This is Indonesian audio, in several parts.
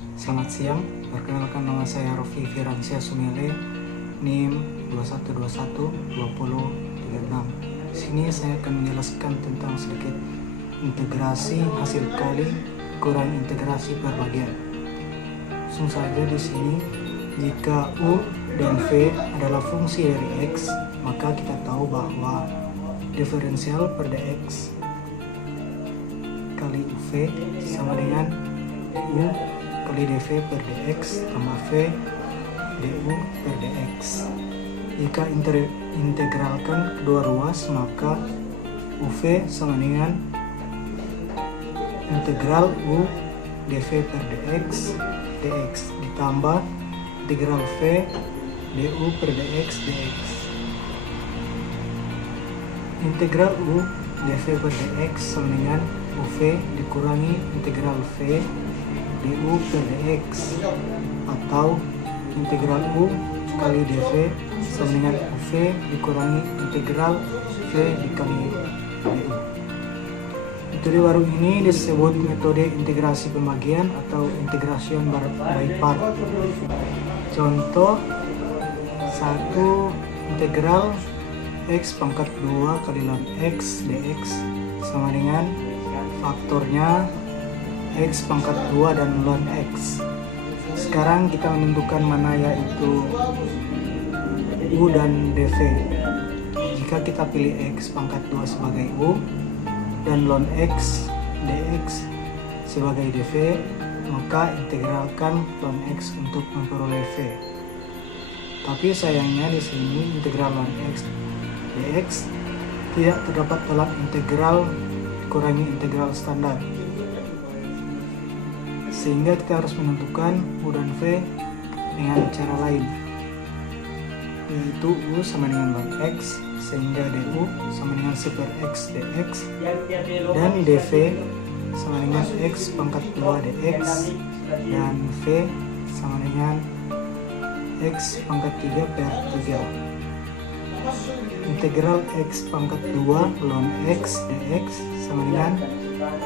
Selamat siang, perkenalkan nama saya Rofi Firansyah Sumile, NIM 21212036. Di sini saya akan menjelaskan tentang sedikit integrasi hasil kali kurang integrasi per bagian. Langsung saja di sini, jika U dan V adalah fungsi dari X, maka kita tahu bahwa diferensial per dx kali UV sama dengan U kali dv per dx tambah v du per dx. Jika integralkan kedua ruas, maka uv sama dengan integral u dv per dx ditambah integral v du per dx. Integral u dv per dx sama dengan uv dikurangi integral v du per dx, atau integral u kali dv sama dengan uv dikurangi integral v dikali du. Metode baru ini disebut metode integrasi pembagian atau integration by part. Contoh 1, integral x pangkat 2 kali ln x dx sama dengan faktornya x pangkat 2 dan ln x. Sekarang kita menentukan mana yaitu u dan dv. Jika kita pilih x pangkat 2 sebagai u dan ln x dx sebagai dv, maka integralkan ln x untuk memperoleh v. Tapi sayangnya di sini integral ln x dx tidak terdapat dalam integral kurangi integral standar, sehingga kita harus menentukan u dan v dengan cara lain, yaitu u sama dengan ln x, sehingga du sama dengan 1 per x dx, dan dv sama dengan x pangkat 2 dx, dan v sama dengan x pangkat 3 per 3. Integral x pangkat 2 ln x dx sama dengan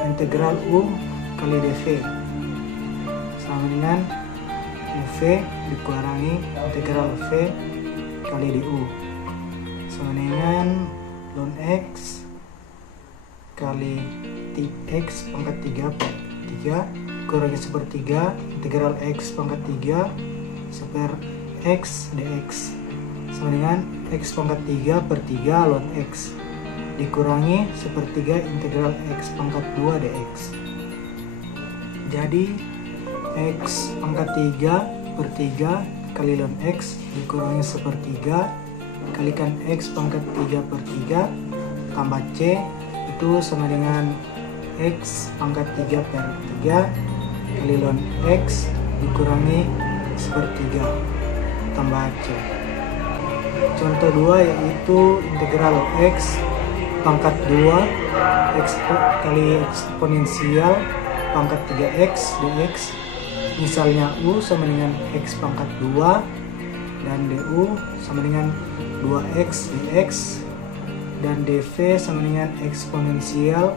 integral u kali dv sama dengan uv dikurangi integral v kali du sama dengan ln x kali x pangkat 3 per 3 kurangi 1/3 integral x pangkat 3 per x dx sama dengan x pangkat 3 per 3 ln x dikurangi 1/3 integral x pangkat 2 dx. Jadi x pangkat 3 per 3 kali ln x dikurangi 1/3 kalikan x pangkat 3 per 3 tambah c itu sama dengan x pangkat 3 per 3 kali ln x dikurangi 1/3 tambah c. Contoh 2 yaitu integral x pangkat 2 x kali eksponensial pangkat 3x dx. Misalnya u sama dengan x pangkat 2 dan du sama dengan 2x dx, dan dv sama dengan eksponensial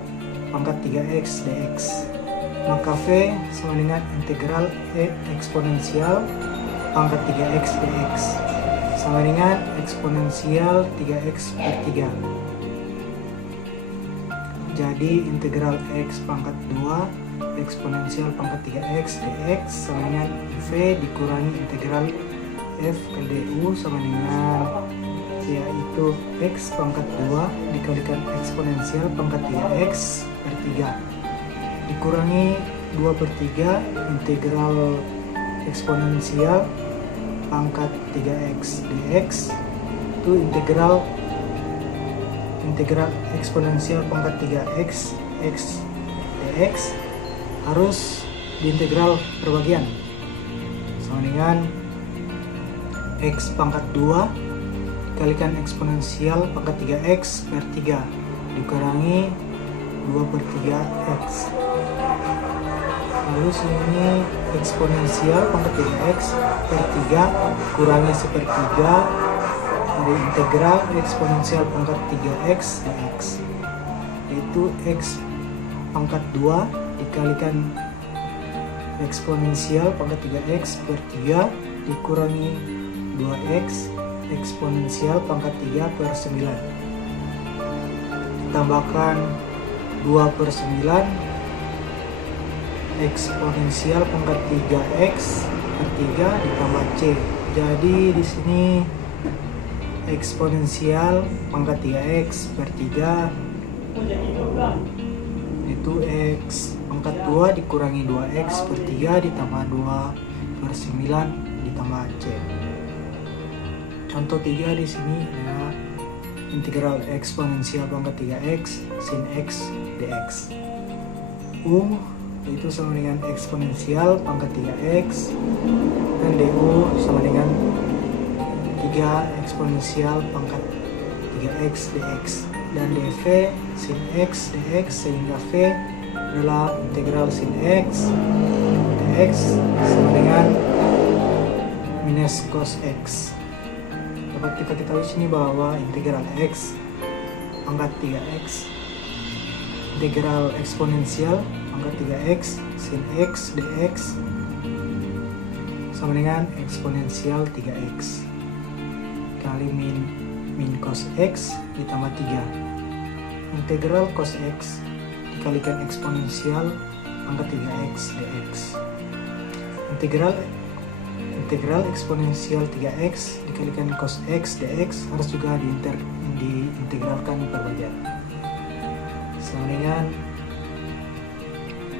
pangkat 3x dx. Maka v sama dengan integral eksponensial pangkat 3x dx sama dengan eksponensial 3x per 3. Jadi integral x pangkat 2 eksponensial pangkat 3x dx sama dengan v dikurangi integral f kali du sama dengan yaitu x pangkat 2 dikalikan eksponensial pangkat 3x per 3 dikurangi 2/3 integral eksponensial pangkat 3x dx itu integral eksponensial pangkat 3x x dx harus diintegral per bagian sama dengan x pangkat 2 dikalikan eksponensial pangkat 3x per 3 dikurangi 2/3x. Lalu sini eksponensial pangkat 3x per 3 kurangi 1/3 dari integral eksponensial pangkat 3x dx, yaitu x pangkat 2 dikalikan eksponensial pangkat 3x per 3 dikurangi 2x eksponensial pangkat 3 per 9. Tambahkan 2 per 9 eksponensial pangkat 3x per 3 ditambah c. Jadi di sini eksponensial pangkat 3x per 3 itu x pangkat 2 dikurangi 2x per 3 ditambah 2 per 9 ditambah c. Contoh 3 di sini adalah integral eksponensial pangkat 3x sin x dx. U itu sama dengan eksponensial pangkat 3x dan du sama dengan 3 eksponensial pangkat 3x dx, dan dv sin x dx sehingga v adalah integral sin x dx sama dengan minus cos x. Dapat kita ketahui sini bahwa integral x pangkat 3x integral eksponensial pangkat 3x sin x dx sama dengan eksponensial 3x kali min cos x ditambah 3. Integral cos x dikalikan eksponensial pangkat 3x dx. Integral eksponensial 3x dikalikan cos x dx harus juga diintegralkan perbagian. Sama dengan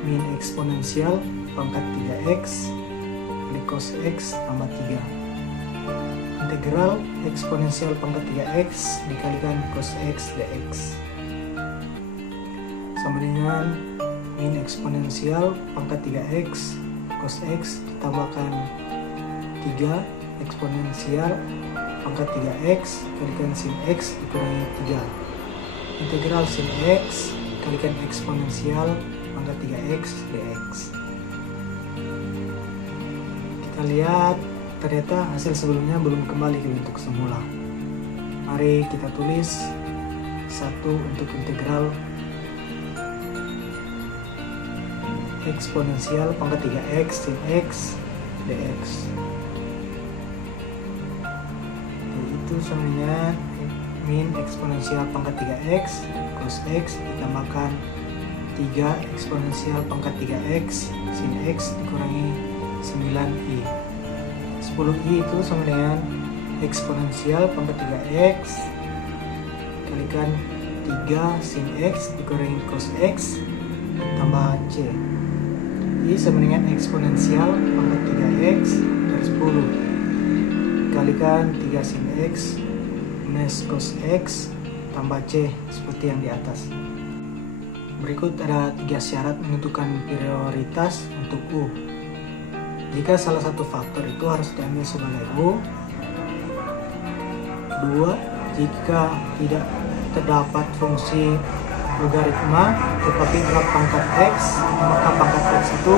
min eksponensial pangkat 3x kali cos x tambah 3. Integral eksponensial pangkat 3x dikalikan cos x dx sama dengan min eksponensial pangkat 3x cos x ditambahkan 3 eksponensial pangkat 3x kalikan sin x dikurangi 3. Integral sin x kalikan eksponensial pangkat 3x dx. Kita lihat ternyata hasil sebelumnya belum kembali ke bentuk semula. Mari kita tulis 1 untuk integral eksponensial pangkat 3x sin x dx. Itu sama dengan min eksponensial pangkat 3x cos x ditambahkan 3 eksponensial pangkat 3x sin x dikurangi 9i. 10i itu sama dengan eksponensial pangkat 3x kalikan 3 sin x dikurangi cos x tambah c. I sama dengan eksponensial pangkat 3x dari 10 kalikan 3 sin x minus cos x tambah c seperti yang di atas. Berikut ada 3 syarat menentukan prioritas untuk u. Jika salah satu faktor itu harus diambil sebagai u. 2. Jika tidak terdapat fungsi logaritma tetapi adalah pangkat x, maka pangkat x itu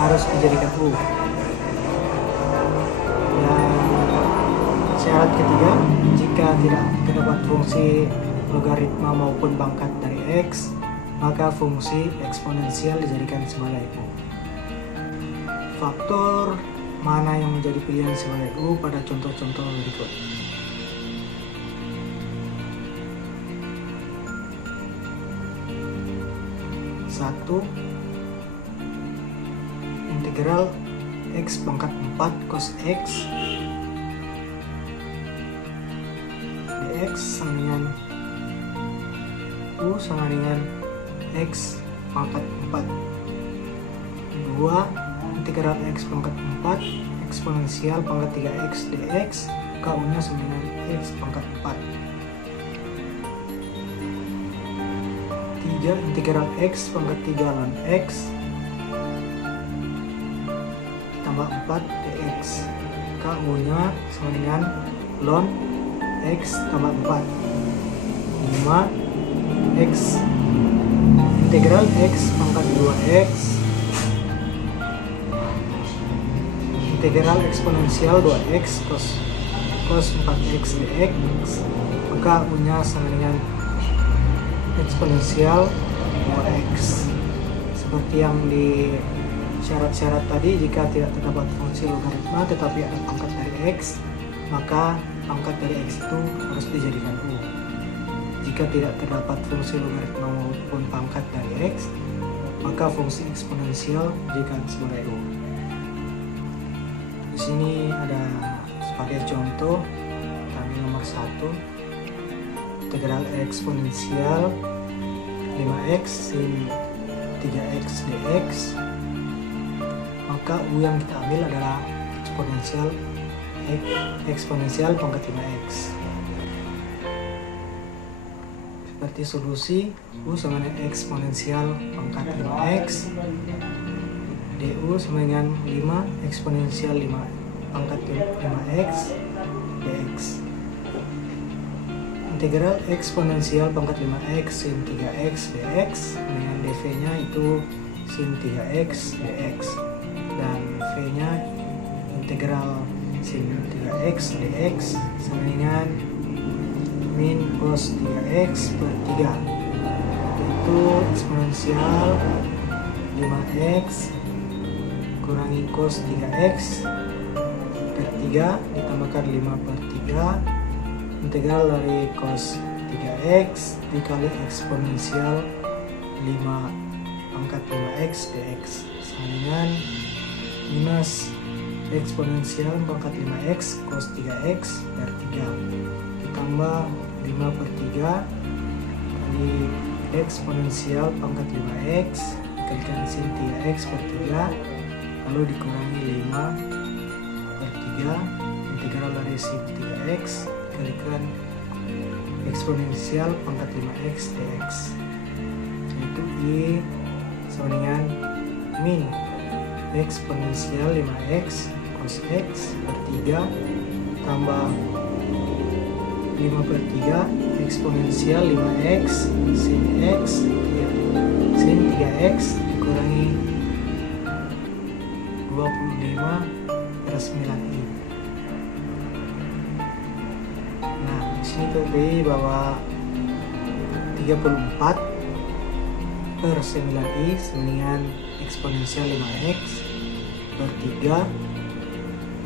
harus dijadikan u. Dan syarat ketiga, jika tidak terdapat fungsi logaritma maupun pangkat dari x, maka fungsi eksponensial dijadikan sebagai u. Faktor mana yang menjadi pilihan sebagai u pada contoh-contoh berikut. Satu, integral x pangkat 4 cos x dx sama dengan u sama dengan x pangkat 4. 2. Integral x pangkat 4 eksponensial pangkat 3x dx u-nya sama dengan x pangkat 4. 3. Integral x pangkat 3 ln x tambah 4 dx u-nya sama dengan ln x tambah 4. 5. Integral x pangkat 2x integral eksponensial 2x cos 4x dx maka u-nya sama dengan eksponensial 2x seperti yang di syarat-syarat tadi, jika tidak terdapat fungsi logaritma tetapi ada pangkat dari X, maka pangkat dari X itu harus dijadikan U. Jika tidak terdapat fungsi logaritma maupun pangkat dari X, maka fungsi eksponensial dijadikan sebagai U. Di sini ada sebagai contoh, kami nomor 1, integral eksponensial 5x sin 3x dx, maka U yang kita ambil adalah eksponensial pangkat 5x. Seperti solusi, U sama dengan eksponensial pangkat 5x, du sama dengan 5 eksponensial 5 pangkat 5x dx. Integral eksponensial pangkat 5x sin 3x dx dengan dv nya itu sin 3x dx, dan v nya integral sin 3x dx sama dengan min cos 3x per 3, yaitu eksponensial 5x kurangi cos 3x per 3 ditambahkan 5 per 3 integral dari cos 3x dikali eksponensial 5 pangkat 5x dx sama dengan minus eksponensial pangkat 5x cos 3x per 3 ditambah 5 per 3 kali eksponensial pangkat 5x dikalikan sin 3x per 3 lalu dikurangi 5 per 3 integral dari sin 3x dikalikan eksponensial pangkat 5x dx, yaitu I sama dengan min eksponensial 5x cos x per 3 tambah 5 per 3 eksponensial 5x sin x sin 3x dikurangi 25 per 9i. Nah, di sini terjadi bahwa 34 per 9i sama dengan eksponensial 5x per 3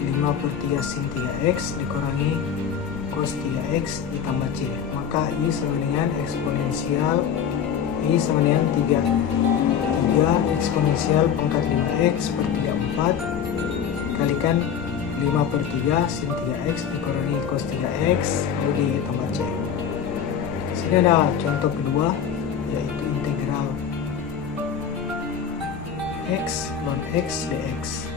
5 per 3 sin 3x dikurangi cos 3x ditambah c, maka I sama dengan eksponensial I sama dengan 3 eksponensial pangkat 5x per 34 kalikan 5 per 3 sin 3x dikurangi cos 3x lalu ditambah c. Sini ada contoh kedua, yaitu integral x ln x dx.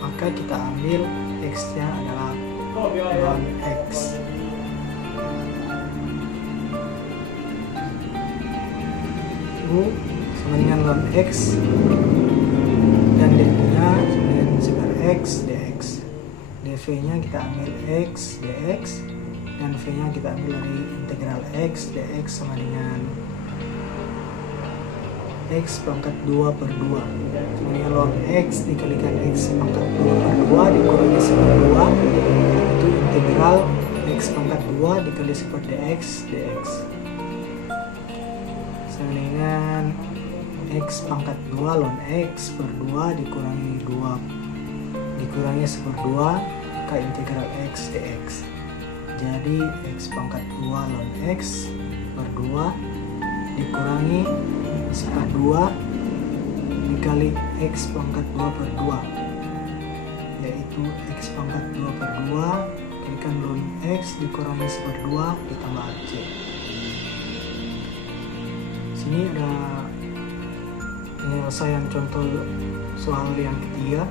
Maka kita ambil x nya adalah ln x. U sama dengan ln x dan dv nya sama dengan sebar x dx. dv nya kita ambil x dx dan v nya kita ambil dari integral x dx sama dengan x pangkat 2 per 2 sama dengan ln x dikalikan x pangkat 2 per 2 dikurangi seper 2 itu integral x pangkat 2 dikali seper dx dx sama dengan x pangkat 2 ln x per 2 dikurangi seper 2 ke integral x dx. Jadi x pangkat 2 ln x per 2 dikurangi seper 2 dikali x pangkat 2 per 2, yaitu x pangkat 2 per 2 kalikan ln x dikurangi seper 2 ditambah c. Sini ada penyelesaian contoh soal yang ketiga,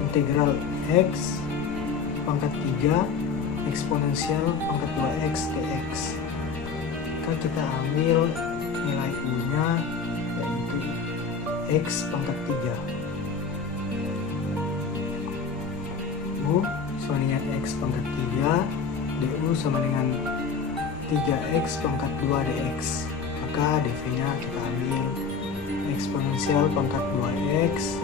integral x pangkat 3 eksponensial pangkat 2x dx. Maka kita ambil nilai u nya yaitu x pangkat 3. U sama dengan x pangkat 3, du sama dengan 3x pangkat 2 dx. Maka dv nya kita ambil eksponensial pangkat 2x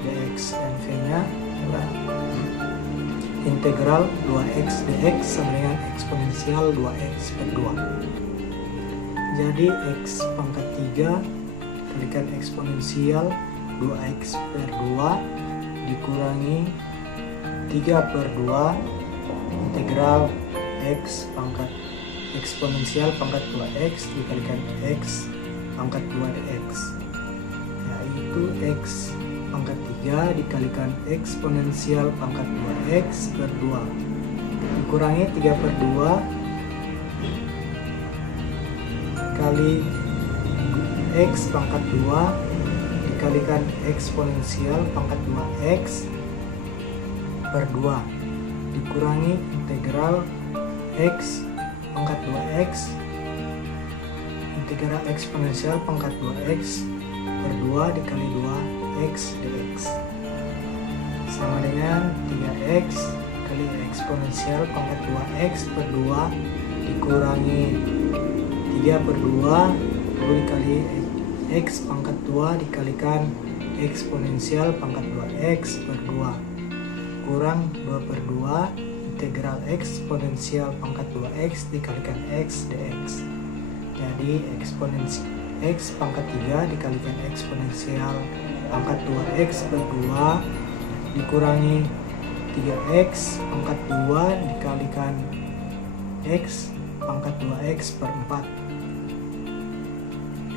dx dan v nya adalah integral 2x dx sama dengan eksponensial 2x per 2. Jadi x pangkat 3 dikalikan eksponensial 2x per 2 dikurangi 3 per 2 integral x pangkat eksponensial pangkat 2x dikalikan x pangkat 2 dx, yaitu x pangkat 3 dikalikan eksponensial pangkat 2x per 2 dikurangi 3 per 2 kali x pangkat 2 dikalikan eksponensial pangkat 2x per 2 dikurangi integral x pangkat 2x integral eksponensial pangkat 2x per 2 dikali 2x dx sama dengan 3x kali eksponensial pangkat 2x per 2 dikurangi 3 per 2 dikali x pangkat 2 dikalikan eksponensial pangkat 2x per 2 kurang 2 per 2 integral eksponensial pangkat 2x dikalikan x dx. Jadi eksponensi x pangkat 3 dikalikan eksponensial pangkat 2x per 2 dikurangi 3x pangkat 2 dikalikan x pangkat 2x per 4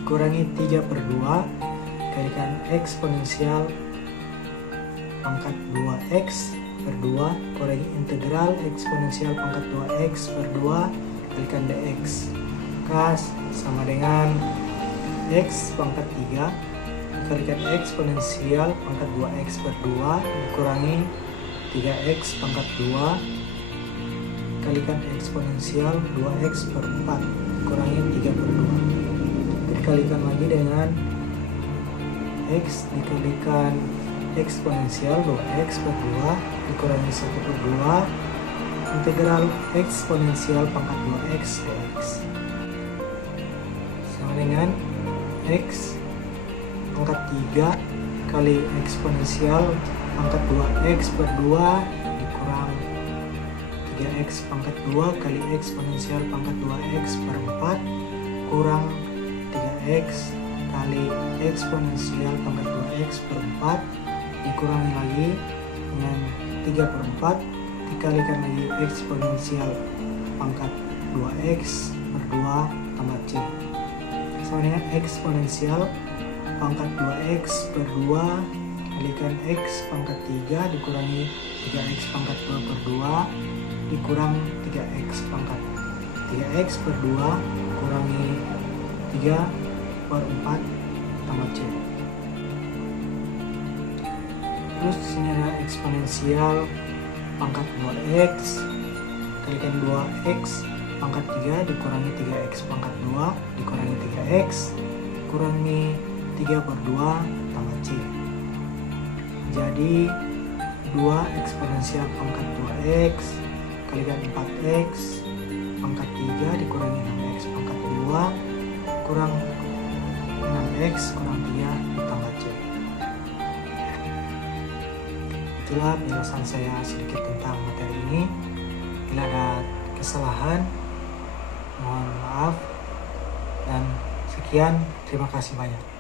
dikurangi 3 per 2 dikalikan eksponensial pangkat 2x per 2 kurangi integral eksponensial pangkat 2x per 2 dikalikan dx kas sama dengan x pangkat 3 dikalikan eksponensial pangkat 2x per 2 dikurangi 3x pangkat 2 dikalikan eksponensial 2x per 4 dikurangi 3 per 2 dikalikan lagi dengan x dikalikan eksponensial 2x per 2 dikurangi 1 per 2 integral eksponensial pangkat 2x dx sama dengan x pangkat 3 kali eksponensial pangkat 2x per 2 dikurang 3x pangkat 2 kali eksponensial pangkat 2x per 4 kurang 3x kali eksponensial pangkat 2x per 4 dikurangi lagi dengan 3 per 4 dikalikan lagi eksponensial pangkat 2x per 2 tambah c sama dengan eksponensial pangkat 2x per 2 kalikan x pangkat 3 dikurangi 3x pangkat 2 per 2 dikurang 3x pangkat 3x per 2 kurangi 3 per 4 tambah c. Terus di sini ada eksponensial pangkat 2x kalikan 2x pangkat 3 dikurangi 3x pangkat 2 dikurangi 3x kurangi 3 per 2 tambah c. Jadi 2 eksponensial pangkat 2x kalikan 4x pangkat 3 dikurangi 6x pangkat 2 kurang 6x kurang 3 ditambah c. Itulah penjelasan saya sedikit tentang materi ini. Bila ada kesalahan, mohon maaf, dan sekian, terima kasih banyak.